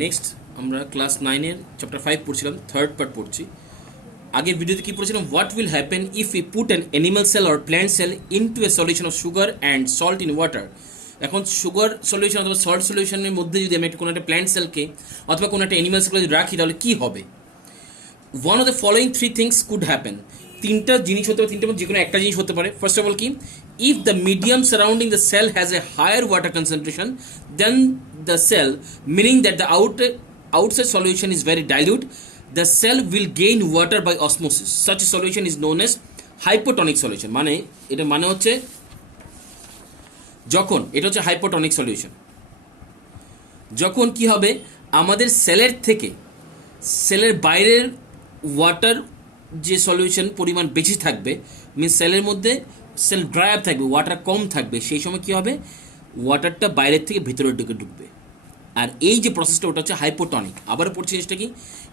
Next আমরা class 9-এর chapter 5 পড়ছিলাম, third part পড়ছি। আগের ভিডিওতে কী পড়ছিলাম? What will happen if you put an animal cell or plant cell into a solution of sugar and salt in water. এখন sugar solution অথবা salt সলিউশনের মধ্যে যদি আমি কোনো একটা প্ল্যান্ট সেলকে অথবা কোনো একটা অ্যানিমাল সেলকে যদি রাখি, তাহলে কী হবে? One of the following three things could happen. তিনটা জিনিস হতে পারে, তিনটার মধ্যে যে কোনো একটা জিনিস হতে পারে। ফার্স্ট অফ অল কি? If the medium surrounding the cell has a higher water concentration then the cell, meaning that the outside solution is very dilute, the cell will gain water by osmosis. Such a solution is known as hypotonic solution. মানে এটা মানে হচ্ছে যখন এটা হচ্ছে hypotonic solution, যখন কি হবে আমাদের সেলের থেকে সেলের বাইরের ওয়াটার যে সলিউশন পরিমাণ বেশি থাকবে, মিনস সেলের মধ্যে সেল ড্রাই আপ থাকবে, ওয়াটার কম থাকবে, সেই সময় কী হবে? ওয়াটারটা বাইরের থেকে ভিতরের দিকে ঢুকবে। আর এই যে প্রসেসটা ওটা হচ্ছে হাইপোটনিক। আবার পড়ছি জিনিসটা কি?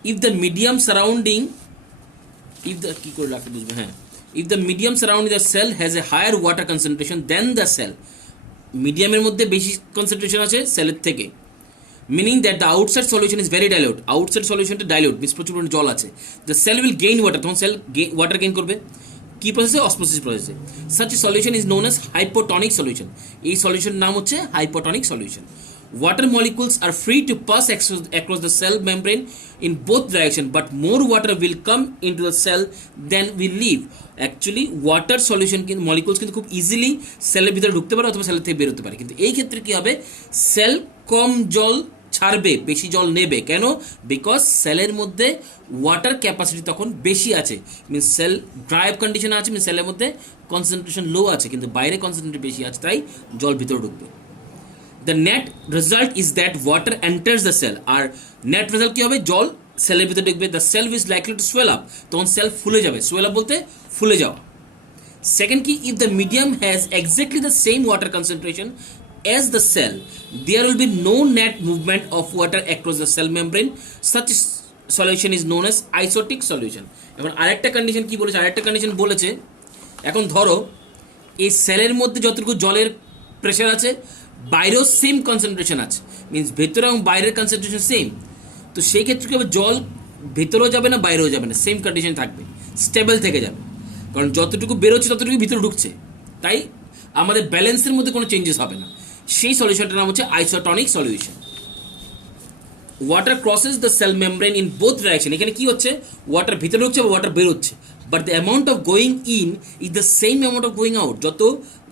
If the medium surrounding if the কী করে রাখতে বুঝবে, হ্যাঁ, if the medium surrounding the cell has a higher water concentration then the cell, মিডিয়ামের মধ্যে বেশি কনসেন্ট্রেশন আছে সেলের থেকে, meaning that the outside solution is very dilute, outside সলিউশনটা ডাইলিউট মিনস প্রচুর পরিমাণে জল আছে, the cell will gain water, তখন সেল ওয়াটার গেইন করবে। কী প্রসেসে? অসমোসিস প্রসেসে। Such a solution is known as hypotonic solution. এই সলিউশনের নাম হচ্ছে hypotonic solution. Water molecules are free to pass across the cell membrane in both directions, but more water will come into the cell than will leave. Actually, water solution কিন্তু molecules কিন্তু খুব easily সেলের ভিতরে ঢুকতে পারে অথবা সেলের থেকে বেরোতে পারে, কিন্তু এই ক্ষেত্রে কী হবে? সেল কম জল ছাড়বে, বেশি জল নেবে। কেন? বিকজ সেলের মধ্যে ওয়াটার ক্যাপাসিটি তখন বেশি আছে, মিনস সেল ড্রাই আপ কন্ডিশনে আছে, মিনস সেলের মধ্যে কনসেন্ট্রেশন লো আছে, কিন্তু বাইরে কনসেন্ট্রেশন বেশি আছে, তাই জল ভিতরে ঢুকবে। The net result is that water enters the cell. R net result কি হবে? জল সেলের ভিতরে ঢুকবে। The cell is likely to swell up. তখন সেল ফুলে যাবে। swell up বলতে ফুলে যাওয়া। সেকেন্ড কি? if the medium has exactly the same water concentration as the cell, there will be no net movement of water across the cell membrane. Such solution is known as isotic solution. এখন আরেকটা condition কি বলেছে? আরেকটা condition বলেছে, এখন ধরো এই সেলের মধ্যে যতটুকু জলের প্রেশার আছে, বাইরেও সেম কনসেন্ট্রেশন আছে, মিনস ভেতরে এবং বাইরের কনসেন্ট্রেশন সেম, তো সেই ক্ষেত্রে কী হবে? জল ভেতরেও যাবে না, বাইরেও যাবে না, সেম কন্ডিশন থাকবে, স্টেবল থেকে যাবে, কারণ যতটুকু বেরোচ্ছে ততটুকু ভিতরে ঢুকছে, তাই আমাদের ব্যালেন্সের মধ্যে কোনো চেঞ্জেস হবে না। সেই সলিউশনটার নাম হচ্ছে isotonic solution. Water crosses the cell membrane in both direction. এখানে কি হচ্ছে? ওয়াটার ভিতরে ঢুকছে বা ওয়াটার বেরোচ্ছে, but the amount of going in is the same amount of going out. যত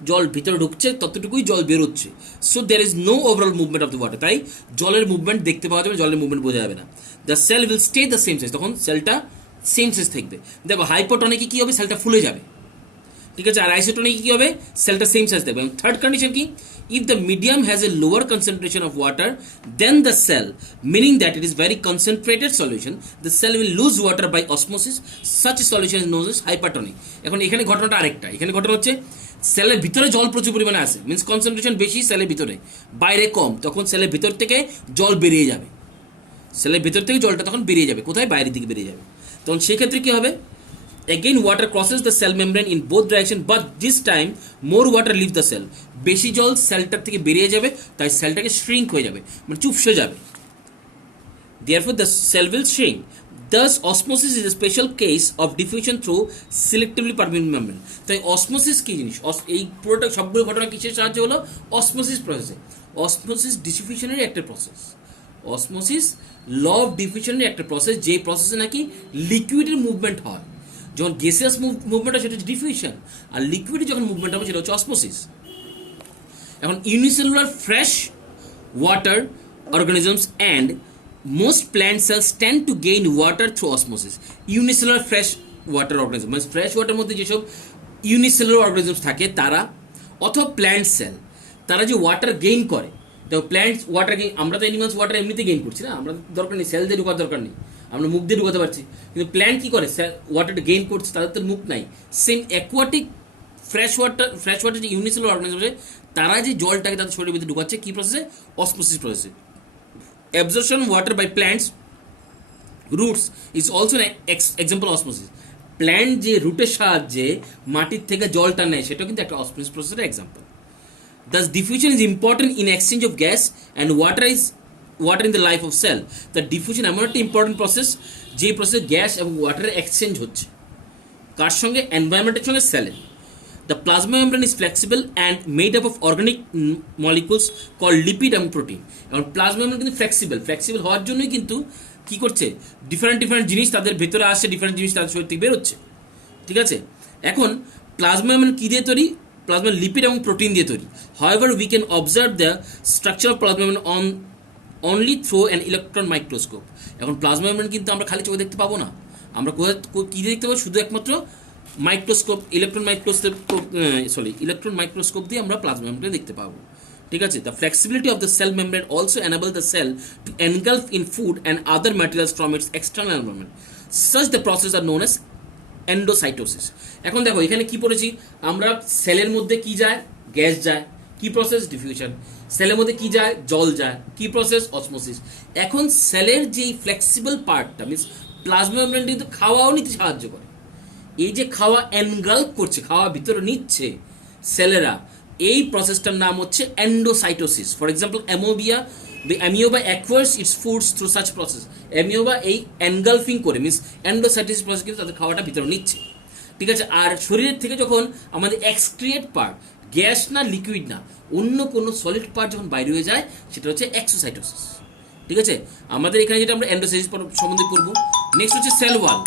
জল ভিতরে ঢুকছে ততটুকুই জল বেরোচ্ছে। So there is no overall movement of the water, তাই জলের মুভমেন্ট দেখতে পাওয়া যাবে, জলের মুভমেন্ট বোঝা যাবে না। The cell will stay the same size, তখন সেলটা সেম সাইজ থাকবে। দেখো হাইপোটনিকে কী হবে? সেলটা ফুলে যাবে, ঠিক আছে। আর আইসোটনিকে কী হবে? সেলটা সেম সাইজ থাকবে। এবং থার্ড কন্ডিশন কি? if the medium has a lower concentration of water than the cell, meaning that it is very concentrated solution, the cell will lose water by osmosis. Such a solution is known as hypertonic. এখন এখানে ঘটনাটা আরেকটা। এখানে ঘটনা হচ্ছে সেলের ভিতরে জল প্রচুর পরিমাণে আছে, মিনস কনসেন্ট্রেশন বেশি সেলের ভিতরে, বাইরে কম, তখন সেলের ভিতর থেকে জল বেরিয়ে যাবে, সেলের ভিতর থেকে জলটা তখন বেরিয়ে যাবে কোথায়? বাইরের দিকে বেরিয়ে যাবে। তখন সেক্ষেত্রে কী হবে? Again water crosses the cell membrane in both direction, but this time more water leaves the cell. বেশি জল সেলটার থেকে বেরিয়ে যাবে, তাই সেলটাকে শ্রিঙ্ক হয়ে যাবে, মানে চুপসে যাবে। Therefore the cell will shrink. Thus osmosis is a special case of diffusion through selectively permeable membrane. তাই অসমোসিস কী জিনিস? এই পুরোটা সবগুলো ঘটনা কিসের সাহায্যে হলো? অসমোসিস প্রসেসে। অসমোসিস ডিফিউশনেরই একটা প্রসেস। অসমোসিস ল অফ ডিফিউশনের একটা প্রসেস, যে প্রসেসে নাকি লিকুইডের মুভমেন্ট হয়। যখন গ্যাসিয়াস মুভমেন্ট হয় সেটা হচ্ছে ডিফিউশন, আর লিকুইডে যখন মুভমেন্ট হবে সেটা হচ্ছে অসমোসিস। এখন unicellular fresh water organisms and most plant cells tend to gain water through osmosis. Unicellular fresh water organism, মানে ফ্রেশ ওয়াটার মধ্যে যেসব ইউনিসেলুলার অর্গানিজমস থাকে তারা, অথবা প্ল্যান্ট সেল, তারা যে ওয়াটার গেইন করে। দেখো প্ল্যান্টস ওয়াটার গেইন, আমরা তো অ্যানিমালস ওয়াটার এমনিতে গেইন করছি না, আমরা দরকার নেই, সেল দিয়ে ঢোকার দরকার নেই, আমরা মুখ দিয়ে ঢুকাতে পারছি, কিন্তু প্ল্যান্ট কী করে? ওয়াটারটা গেইন করছে, তাদের তো মুখ নাই। সেম অ্যাকোয়াটিক ফ্রেশ ওয়াটার যে ইউনিসেলুলার অর্গানিজম আছে, তারা যে জলটাকে তাদের শরীরের ভিতরে ঢুকাচ্ছে কী প্রসেসে? অসমোসিস প্রসেসে। Absorption water by plants roots is also example osmosis. Plant যে রুটের সাহায্যে মাটির থেকে জলটা নেয়, সেটাও কিন্তু একটা অসমোসিস প্রসেসের example. Thus diffusion is important in exchange of gas and water is water in the life of cell. The diffusion এমন একটা ইম্পর্টেন্ট প্রসেস, যেই প্রসেসে গ্যাস এবং ওয়াটারের এক্সচেঞ্জ হচ্ছে, কার সঙ্গে? এনভায়রনমেন্টের সঙ্গে, সেলের। The plasma membrane is flexible and made up of organic molecules called lipid এবং প্রোটিন। এবং প্লাজমা মেমব্রেন কিন্তু ফ্লেক্সিবল হওয়ার জন্যই কিন্তু কি করছে, ডিফারেন্ট জিনিস তাদের ভেতরে আসছে, ডিফারেন্ট জিনিস তাদের শরীর থেকে বেরোচ্ছে, ঠিক আছে। এখন প্লাজমা মেমব্রেন কী দিয়ে তৈরি? প্লাজমা লিপিড এবং প্রোটিন দিয়ে তৈরি। However we can observe the structure of plasma membrane only through an electron microscope. এখন প্লাজমা মেমব্রেন কিন্তু আমরা খালি চোখে দেখতে পাবো না, আমরা কোথায় কী দেখতে পাবো? শুধু একমাত্র মাইক্রোস্কোপ, ইলেকট্রন মাইক্রোস্কোপ দিয়ে আমরা প্লাজমা মেমব্রেন দেখতে পাবো, ঠিক আছে। The flexibility of the cell membrane also enable the cell to engulf in food and other materials from its external environment, such the process are known as endocytosis. এখন দেখো এখানে কি পড়েছি আমরা, সেলের মধ্যে কি যায়? গ্যাস যায়। কি প্রসেস? ডিফিউশন। সেলের মধ্যে কি যায়? জল যায়। কি প্রসেস? অসমোসিস। এখন সেলের যেই ফ্লেক্সিবল পার্টটা মিনস প্লাজমা মেমব্রেন কিন্তু খাওয়াও নিতে সাহায্য করে। এই যে খাওয়া এনগাল্প করছে, খাওয়া ভিতরে নিচ্ছে সেলেরা, এই প্রসেসটার নাম হচ্ছে endocytosis. For example amoeba, the amoeba acquires its foods through such process. Amoeba এই এনগালফিং করে মিনস এন্ডোসাইটোসিস প্রসেস কিন্তু তাদের খাওয়াটা ভিতরে নিচ্ছে, ঠিক আছে। আর শরীরের থেকে যখন আমাদের এক্সক্রিয়েট পার্ট, গ্যাস না লিকুইড না অন্য কোনো সলিড পার্ট যখন বাইরে হয়ে যায়, সেটা হচ্ছে এক্সোসাইটোসিস, ঠিক আছে। আমাদের এখানে যেটা আমরা এন্ডোসাইটোসিস সম্বন্ধে পড়বো। নেক্সট হচ্ছে cell wall.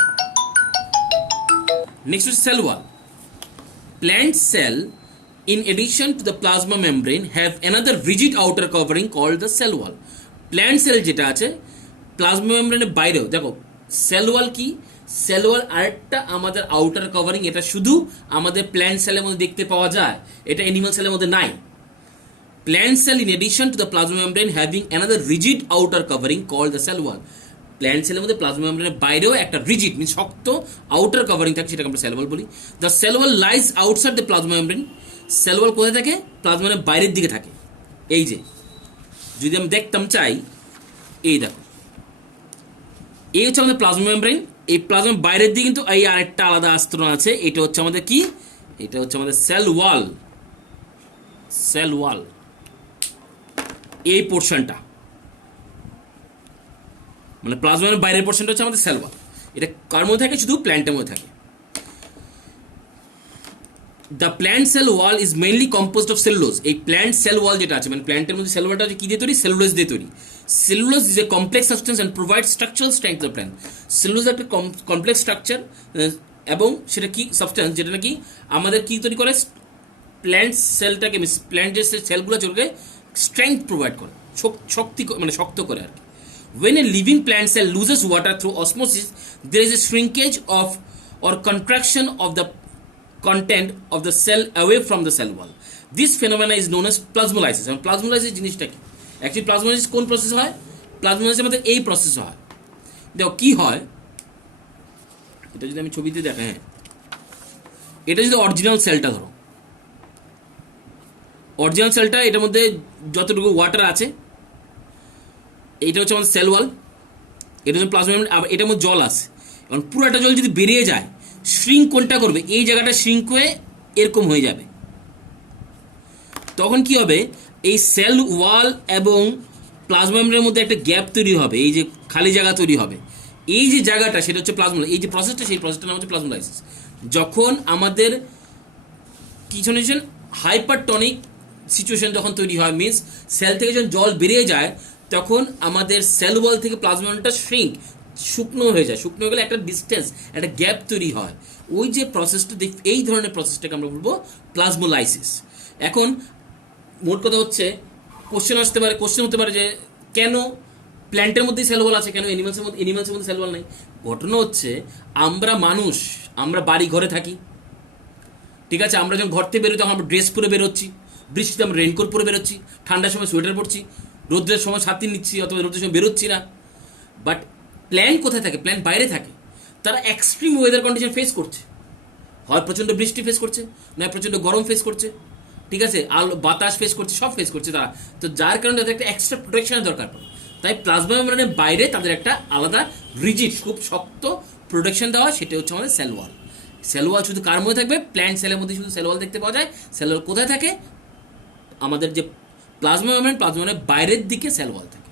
Plant cell, in addition to the plasma membrane, have another rigid outer covering called the cell wall. Plant cell যেটা আছে প্লাজমা মেমব্রেনের বাইরেও, দেখো সেল ওয়াল কি? সেল ওয়াল আরেকটা আমাদের আউটার কভারিং, এটা শুধু আমাদের প্ল্যান্ট সেলের মধ্যে দেখতে পাওয়া যায়, এটা অ্যানিমাল সেলের মধ্যে নাই। Plant cell, in addition to the plasma membrane, having another rigid outer covering called the cell wall. Plant সেলের মধ্যে প্লাজমা মেমব্রেনের বাইরেও একটা রিজিড মিন শক্ত আউটার কভারিং থাকে, সেটাকে আমরা সেল ওয়াল বলি। The cell wall lies outside the plasma membrane. Cell wall কোথায় থাকে? প্লাজমা মেমব্রেনের বাইরের দিকে থাকে। এই যে যদি আমি দেখতাম চাই, এই দেখো এই হচ্ছে আমাদের প্লাজমা মেমব্রেন। এই প্লাজমার বাইরের দিকে কিন্তু এই আরেকটা আলাদা আস্তরণ আছে, এটা হচ্ছে আমাদের কি? এটা হচ্ছে আমাদের সেল ওয়াল। এই পোর্শনটা মানে প্লাজমার বাইরের পোর্শনটা হচ্ছে আমাদের সেল ওয়াল। এটা কার মধ্যে থাকে? শুধু প্ল্যান্টের মধ্যে থাকে। The plant cell wall is mainly composed of cellulose. এই প্ল্যান্ট সেল ওয়াল যেটা আছে মানে প্ল্যান্টের মধ্যে সেল ওয়ালটা কি দিয়ে তৈরি? সেলুলোজ দিয়ে তৈরি। Cellulose is a complex substance and provide structural strength of plant. Cellulose একটা কমপ্লেক্স স্ট্রাকচার এবং সেটা কি সাবস্টেন্স যেটা নাকি আমাদের কি তৈরি করে? প্ল্যান্ট সেলটাকে প্ল্যান্ট যে সেলগুলো চলবে স্ট্রেংথ প্রোভাইড করে, শক্তি মানে শক্ত করে আর কি। When a living plant cell loses water through osmosis, there is a shrinkage of or contraction of the content of the cell away from the cell wall. This phenomena is known as plasmolysis. And plasmolysis জিনিসটা কি? Actually প্লাজমোলাইসিস কোন process হয়? প্লাজমোলাইসিসের মধ্যে এই process হয়। দেখো কি হয়, এটা যদি আমি ছবিতে দেখাই, হ্যাঁ এটা যদি অরিজিনাল সেলটা ধরো, অরিজিনাল সেলটা এটার মধ্যে যতটুকু ওয়াটার আছে, এইটা হচ্ছে আমাদের সেল ওয়াল, এটা হচ্ছে প্লাজমা মেমব্রেন, আবার এটার মধ্যে জল আছে। এবং পুরোটা জল যদি বেরিয়ে যায়, শ্রিঙ্ক কোনটা করবে? এই জায়গাটা শ্রিঙ্ক হয়ে এরকম হয়ে যাবে। তখন কি হবে? এই সেল ওয়াল এবং প্লাজমা মেমব্রেনের মধ্যে একটা গ্যাপ তৈরি হবে, এই যে খালি জায়গা তৈরি হবে, এই যে জায়গাটা সেটা হচ্ছে প্লাজমা, এই যে প্রসেসটা সেই প্রসেসটার নাম হচ্ছে প্লাজমোলাইসিস। যখন আমাদের কিছু হাইপারটনিক সিচুয়েশন যখন তৈরি হয় মিনস সেল থেকে যখন জল বেরিয়ে যায়, তখন আমাদের সেল ওয়াল থেকে প্লাজমাটা শুকনো হয়ে যায়। শুকনো হয়ে গেলে একটা ডিস্টেন্স, একটা গ্যাপ তৈরি হয়। ওই যে প্রসেসটা, এই ধরনের প্রসেসটাকে আমরা বলবো প্লাজমোলাইসিস। এখন মোট কথা হচ্ছে কোশ্চেন হতে পারে যে কেন প্ল্যান্টের মধ্যেই সেল ওয়াল আছে, কেন অ্যানিমালসের মধ্যে সেল ওয়াল নাই? ঘটনা হচ্ছে আমরা বাড়ি ঘরে থাকি, ঠিক আছে। আমরা যখন ঘর থেকে বেরোই তখন আমরা ড্রেস পরে বেরোচ্ছি, বৃষ্টিতে আমরা রেনকোট পরে বেরোচ্ছি, ঠান্ডার সময় সোয়েটার পরছি, রোদ্রের সময় ছাতি নিচ্ছি অথবা রোদ্রের সময় বেরোচ্ছি না। বাট প্ল্যান্ট কোথায় থাকে? প্ল্যান্ট বাইরে থাকে। তারা এক্সট্রিম ওয়েদার কন্ডিশন ফেস করছে, হয় প্রচণ্ড বৃষ্টি ফেস করছে, নয় প্রচণ্ড গরম ফেস করছে, ঠিক আছে, বাতাস ফেস করছে, সব ফেস করছে তারা। তো যার কারণে তাদের একটা এক্সট্রা প্রোটেকশনের দরকার পড়ে। তাই প্লাজমা মেমব্রেনের বাইরে তাদের একটা আলাদা রিজিড, খুব শক্ত প্রোটেকশন দেওয়া, সেটা হচ্ছে আমাদের সেল ওয়াল। সেল ওয়াল শুধু কার মধ্যে থাকবে? প্ল্যান্ট সেলের মধ্যে শুধু সেল ওয়াল দেখতে পাওয়া যায়। সেল ওয়াল কোথায় থাকে? আমাদের যে প্লাজমা মেমব্রেনের বাইরের দিকে সেল ওয়াল থাকে।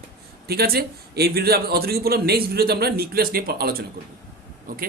ঠিক আছে, এই ভিডিওতে অতটুকু বললাম। নেক্সট ভিডিওতে আমরা নিউক্লিয়াস নিয়ে আলোচনা করব। ওকে।